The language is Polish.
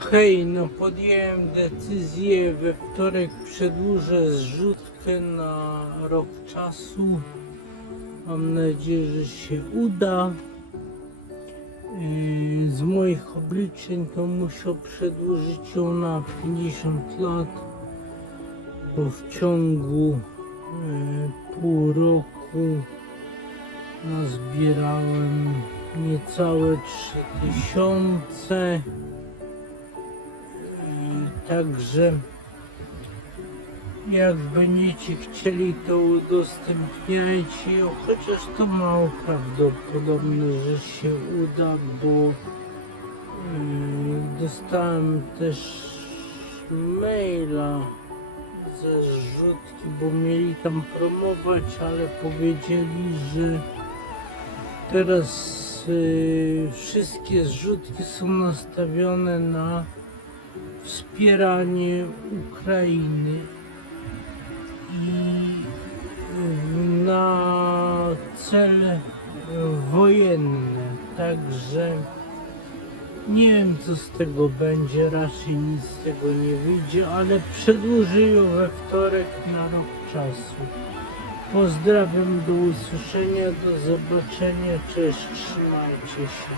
Hej, no podjąłem decyzję, we wtorek przedłużę zrzutkę na rok czasu. Mam nadzieję, że się uda. Yy, Z moich obliczeń to muszę przedłużyć ją na 50 lat, bo w ciągu yy, pół roku nazbierałem niecałe 3000. Yy, Także jak będziecie chcieli to udostępniajcie, chociaż to mało prawdopodobne, że się uda, bo yy, dostałem też maila ze zrzutki, bo mieli tam promować, ale powiedzieli, że teraz yy, wszystkie zrzutki są nastawione na wspieranie Ukrainy i na cele y, wojenne. Także nie wiem co z tego będzie, raczej nic z tego nie wyjdzie, ale przedłużę ją we wtorek na rok czasu. Pozdrawiam, do usłyszenia, do zobaczenia, cześć, trzymajcie się.